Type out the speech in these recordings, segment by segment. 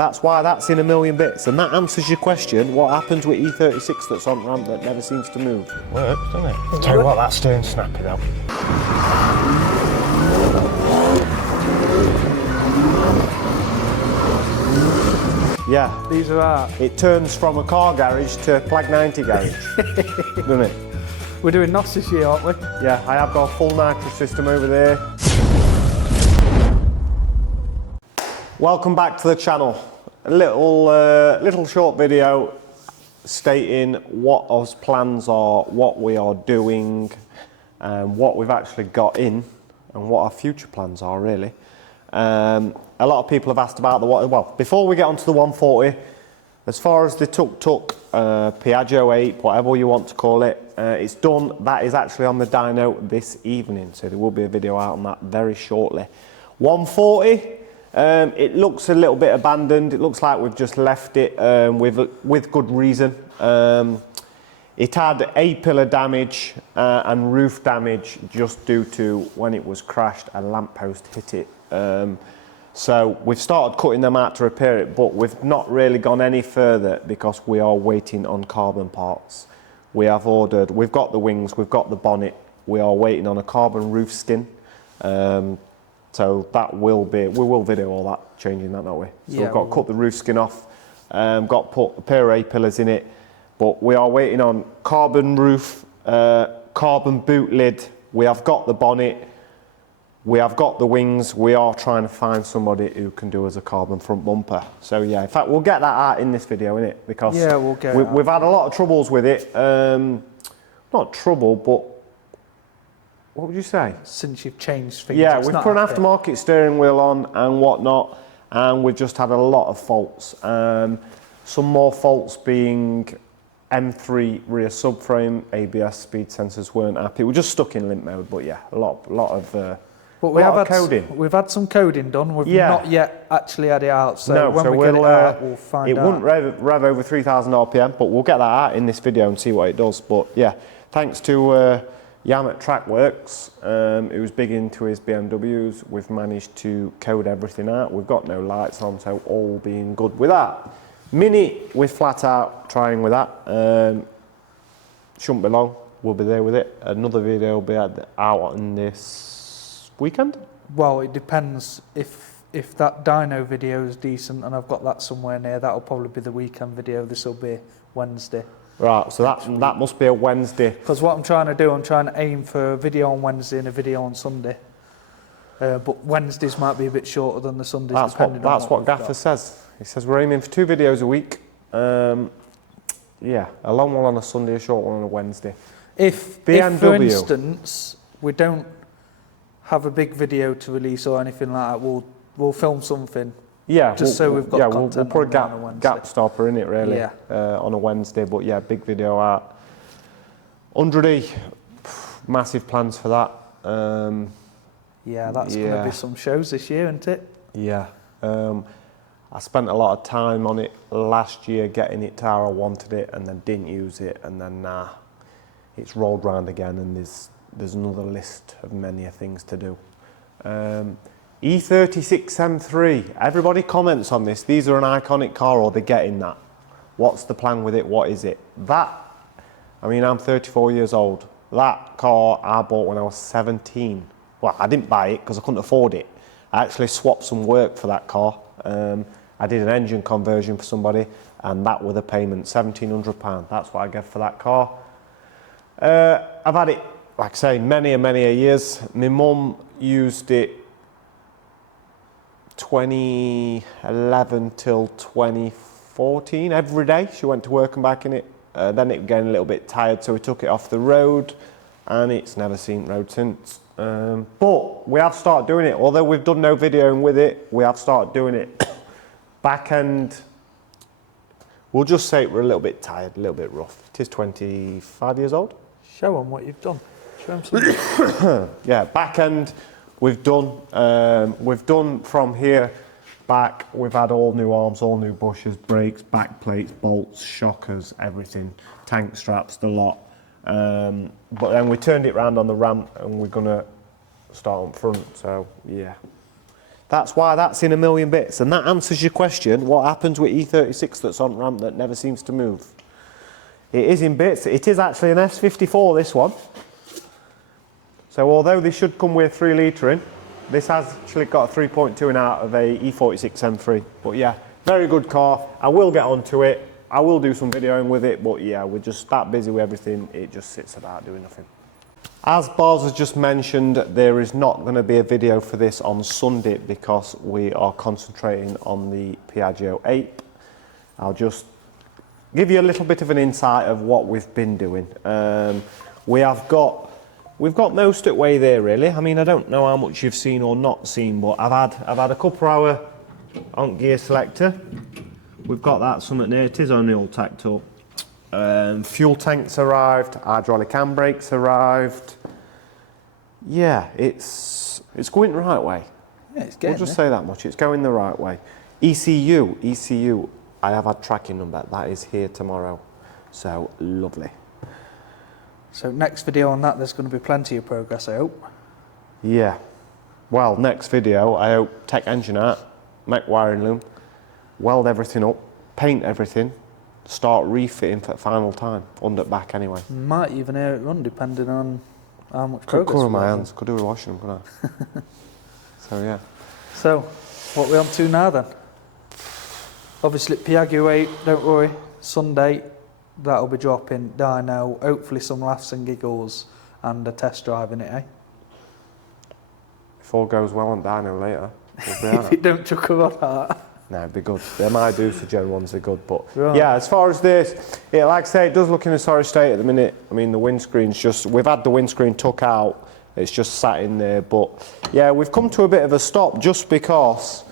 That's why that's in a million bits. And that answers your question, what happens with E36 that's on ramp that never seems to move? Works, doesn't it? I'll tell you what, that stern's snappy though. Yeah. These are art. It turns from a car garage to a Plag 90 garage, doesn't it? We're doing NOS this year, aren't we? Yeah, I have got a full nitro system over there. Welcome back to the channel. A little short video stating what our plans are, what we are doing, what we've actually got in, and what our future plans are really. A lot of people have asked about the well, before we get onto the 140, as far as the Tuk-Tuk, Piaggio 8, whatever you want to call it, it's done. That is actually on the dyno this evening, so there will be a video out on that very shortly. 140, it looks a little bit abandoned. It looks like we've just left it with good reason. It had A-pillar damage and roof damage just due to when it was crashed, a lamppost hit it. So we've started cutting them out to repair it, but we've not really gone any further because we are waiting on carbon parts. We have ordered, we've got the wings, we've got the bonnet, we are waiting on a carbon roof skin. So that will be, we will video all that, changing that, don't we? So yeah, we've got to cut the roof skin off, got to put a pair of A-pillars in it, but we are waiting on carbon roof, carbon boot lid, we have got the bonnet, we have got the wings. We are trying to find somebody who can do us a carbon front bumper. So yeah, in fact, we'll get that out in this video, innit? Because yeah, we've had a lot of troubles with it. Not trouble, but what would you say? Since you've changed things. Yeah, we've put an aftermarket steering wheel on and whatnot, and we've just had a lot of faults. Some more faults being M3 rear subframe, ABS speed sensors weren't happy. We're just stuck in limp mode, but yeah, a lot of. But we have had coding. We've had some coding done. We've not yet actually had it out. So no, when we get it out, we'll find out. It wouldn't rev over 3,000 RPM, but we'll get that out in this video and see what it does. But yeah, thanks to Yam at Trackworks, who's big into his BMWs, we've managed to code everything out. We've got no lights on, so all being good with that. Mini, we're flat out trying with that. Shouldn't be long. We'll be there with it. Another video will be out on this weekend? Well, it depends. If that dyno video is decent and I've got that somewhere near, that'll probably be the weekend video. This will be Wednesday. Right, so that must be a Wednesday. Because what I'm trying to do, I'm trying to aim for a video on Wednesday and a video on Sunday. But Wednesdays might be a bit shorter than the Sundays. That's what Gaffer says. He says we're aiming for 2 videos a week. Yeah, a long one on a Sunday, a short one on a Wednesday. If for instance, we don't have a big video to release or anything like that, we'll film something. Yeah, just so we've got content. We'll put a gap stopper in it really, yeah. On a Wednesday. But yeah, big video out. 100E, massive plans for that. Yeah, that's going to be some shows this year, isn't it? Yeah. I spent a lot of time on it last year, getting it to how I wanted it, and then didn't use it, and then it's rolled round again, and there's another list of many things to do. E36 M3. Everybody comments on this. These are an iconic car, or they're getting that. What's the plan with it? What is it? That, I mean, I'm 34 years old. That car I bought when I was 17. Well, I didn't buy it because I couldn't afford it. I actually swapped some work for that car. I did an engine conversion for somebody, and that was a payment, £1,700. That's what I gave for that car. I've had it, like I say, many years. My mum used it 2011 till 2014 every day. She went to work and back in it. Then it was getting a little bit tired, so we took it off the road, and it's never seen road since. But we have started doing it. Although we've done no videoing with it, we have started doing it. Back end, we'll just say we're a little bit tired, a little bit rough. It is 25 years old. Show them what you've done. Show them something. Yeah, back end, we've done from here back. We've had all new arms, all new bushes, brakes, back plates, bolts, shockers, everything, tank straps, the lot. But then we turned it round on the ramp, and we're gonna start on front. So yeah, That's why that's in a million bits. And that answers your question, what happens with E36 that's on ramp that never seems to move? It is in bits. It is actually an S54, this one. So although they should come with 3 litre in, this has actually got a 3.2 in out of a E36 M3. But yeah, very good car. I will get onto it. I will do some videoing with it, but yeah, we're just that busy with everything, it just sits about doing nothing. As Boz has just mentioned, there is not going to be a video for this on Sunday because we are concentrating on the Piaggio 8. I'll just give you a little bit of an insight of what we've been doing. We've got most of the way there really. I mean, I don't know how much you've seen or not seen, but I've had a couple hour on gear selector. We've got that something there, it is only all tacked up. Fuel tanks arrived, hydraulic handbrakes arrived. Yeah, it's going the right way. Yeah, it's getting We'll just say that much, it's going the right way. ECU, I have had tracking number, that is here tomorrow. So, lovely. So next video on that, there's going to be plenty of progress, I hope. Yeah. Well, next video, I hope take engine out, make wiring loom, weld everything up, paint everything, start refitting for the final time, under back anyway. Might even air it run depending on how much Could progress. cover my hands, could do with washing them, couldn't I? So yeah. So, what are we on to now then? Obviously Piaggio 8, don't worry, Sunday, that'll be dropping dyno, hopefully some laughs and giggles and a test drive in it, eh? If all goes well on dyno later, we'll be If it don't chuck a rod out. No, it'd be good. The MI Deucer ones are good, but right. yeah, as far as this, yeah, like I say, it does look in a sorry state at the minute. I mean, the windscreen's just, we've had the windscreen took out, it's just sat in there, but yeah, we've come to a bit of a stop just because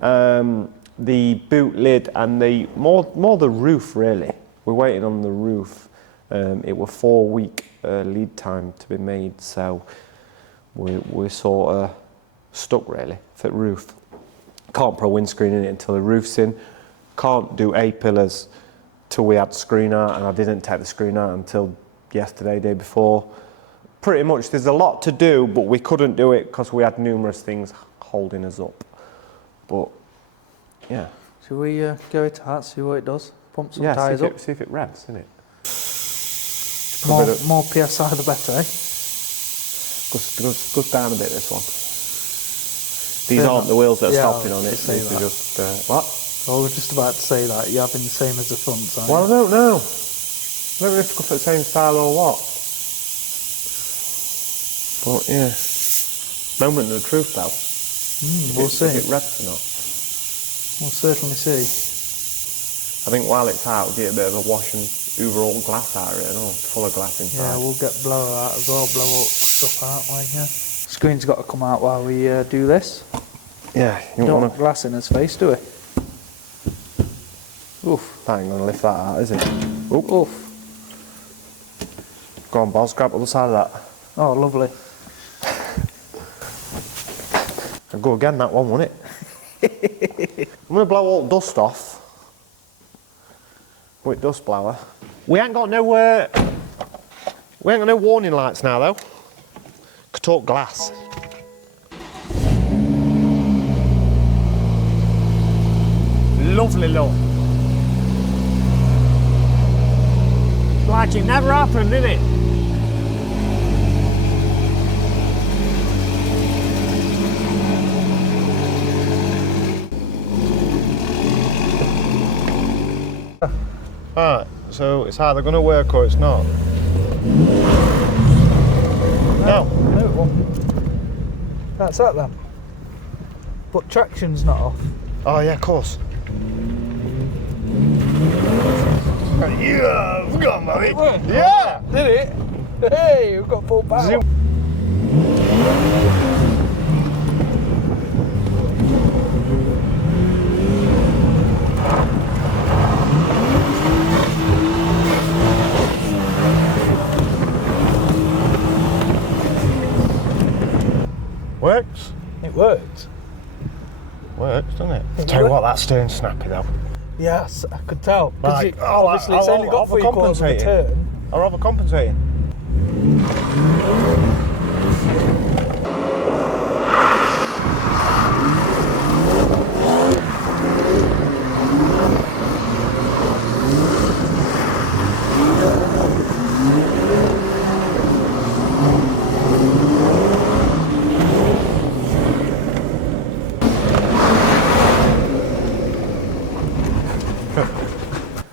the boot lid and the, more the roof really. We're waiting on the roof. It was 4 week lead time to be made, so we're sort of stuck really for the roof. Can't put a windscreen in it until the roof's in. Can't do A-pillars till we had the screen out, and I didn't take the screen out until yesterday, day before. Pretty much there's a lot to do, but we couldn't do it because we had numerous things holding us up. But yeah. Should we go it out, see what it does? Pump some tyres up? See if it revs, innit? More PSI the better, eh? Goes down a bit, this one. These aren't the wheels that are stopping on it, these are just, what? I was just about to say that, you're having the same as the fronts, aren't you? Well, I don't know. I don't know if it's got the same style or what. But yeah, moment of the truth though. We'll see. If it revs or not. We'll certainly see. I think while it's out, we'll get a bit of a wash and hoover all glass out of it and all. It's full of glass inside. Yeah, we'll get blower out as well, blow up stuff out like yeah. Screen's got to come out while we do this. Yeah, you don't want want glass in his face, do we? Oof. That ain't going to lift that out, is it? Oop. Oof. Go on, Boz, grab the other side of that. Oh, lovely. I'll go again, that one, won't it? I'm going to blow all the dust off with dust blower. We ain't got no warning lights now though. Could talk glass. Lovely look. Like it never happened, did it? Alright, so it's either going to work or it's not. No. No, it won't. That's that then. But traction's not off. Oh yeah, of course. Yeah, we got money. Yeah! Did it? Hey, we've got full power. Zoom. Works? It worked. Works, doesn't it? I'll tell you what, that steering's snappy though. Yes, I could tell. Like, Obviously, it's only got 3 quarters of a turn. I'll overcompensating.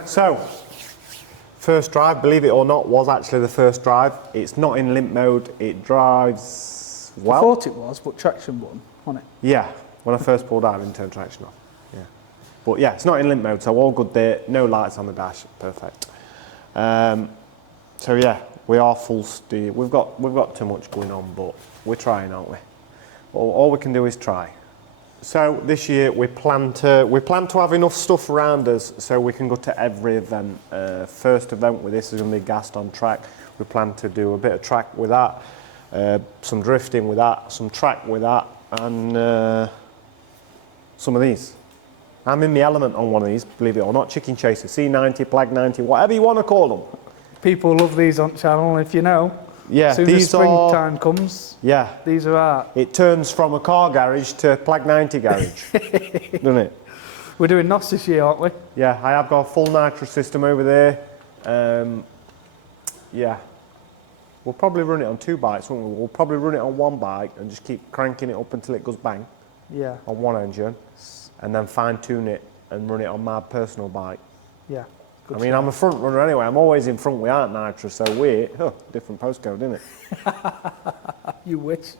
So, first drive, believe it or not, was actually the first drive. It's not in limp mode, it drives well. I thought it was, but traction button on it. Yeah, when I first pulled out, I didn't turn traction off. Yeah. But yeah, it's not in limp mode, so all good there. No lights on the dash, perfect. So yeah, we are full steer. We've got too much going on, but we're trying, aren't we? All we can do is try. So this year we plan to have enough stuff around us so we can go to every event. First event with this is going to be gassed on track. We plan to do a bit of track with that, some drifting with that, some track with that, and some of these. I'm in the element on one of these, believe it or not. Chicken Chaser, C90, Plag 90, whatever you want to call them. People love these on channel, if you know. Yeah, as soon as springtime comes, yeah, these are art. It turns from a car garage to Plag 90 garage, doesn't it? We're doing NOS this year, aren't we? Yeah, I have got a full nitro system over there. Yeah, we'll probably run it on 2 bikes, won't we? We'll probably run it on 1 bike and just keep cranking it up until it goes bang. Yeah. On 1 engine, and then fine tune it and run it on my personal bike. Yeah. I mean, I'm a front runner anyway. I'm always in front. We aren't nitro, so we're different postcode, isn't it? You wish.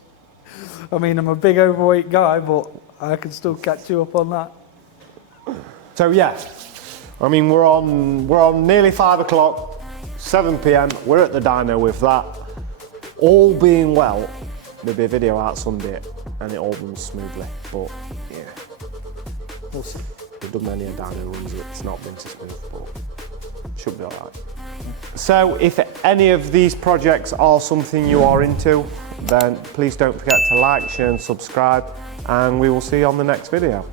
I mean, I'm a big overweight guy, but I can still catch you up on that. So yeah, I mean, we're on nearly 5 o'clock, 7 p.m. We're at the dyno with that. All being well, there'll be a video out Sunday, and it all runs smoothly. But yeah, we'll see. We've done many a dyno runs. It's not been too smooth, but should be all right. So if any of these projects are something you are into, then please don't forget to like, share and subscribe, and we will see you on the next video.